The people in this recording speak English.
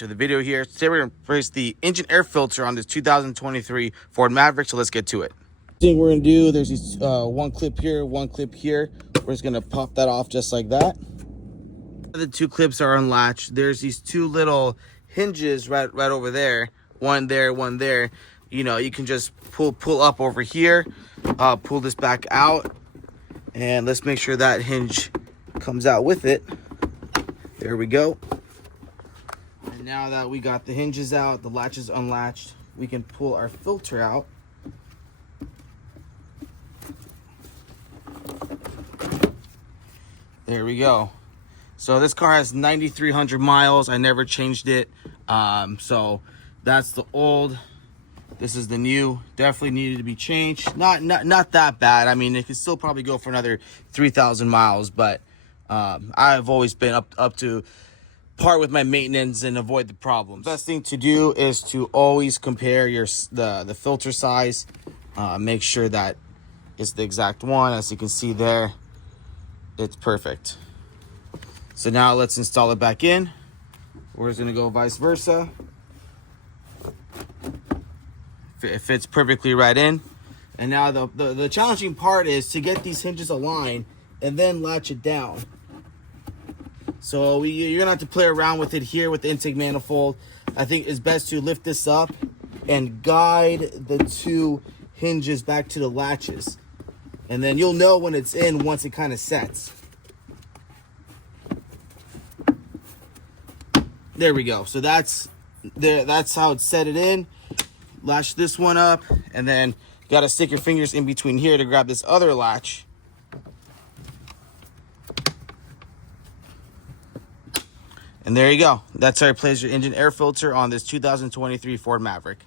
To the video here. Today we're going to replace the engine air filter on this 2023 Ford Maverick, so let's get to it. Thing we're going to do, there's these one clip here, one clip here. We're just going to pop that off just like that. The two clips are unlatched. There's these two little hinges right over there, one there, one there. You know, you can just pull up over here, pull this back out, and let's make sure that hinge comes out with it. There we go. And now that we got the hinges out, the latches unlatched, we can pull our filter out. There we go. So this car has 9,300 miles. I never changed it. So that's the old. This is the new. Definitely needed to be changed. Not that bad. I mean, it could still probably go for another 3,000 miles, but I've always been up to par with my maintenance and avoid the problems. Best thing to do is to always compare the filter size. Make sure that it's the exact one. As you can see there, it's perfect. So now let's install it back in. We're just gonna go vice versa. It fits perfectly right in. And now the challenging part is to get these hinges aligned and then latch it down. So you're gonna have to play around with it here with the intake manifold. I think it's best to lift this up and guide the two hinges back to the latches. And then you'll know when it's in once it kind of sets. There we go. So that's how it's set it in. Latch this one up, and then you gotta stick your fingers in between here to grab this other latch. And there you go. That's how you replace your engine air filter on this 2023 Ford Maverick.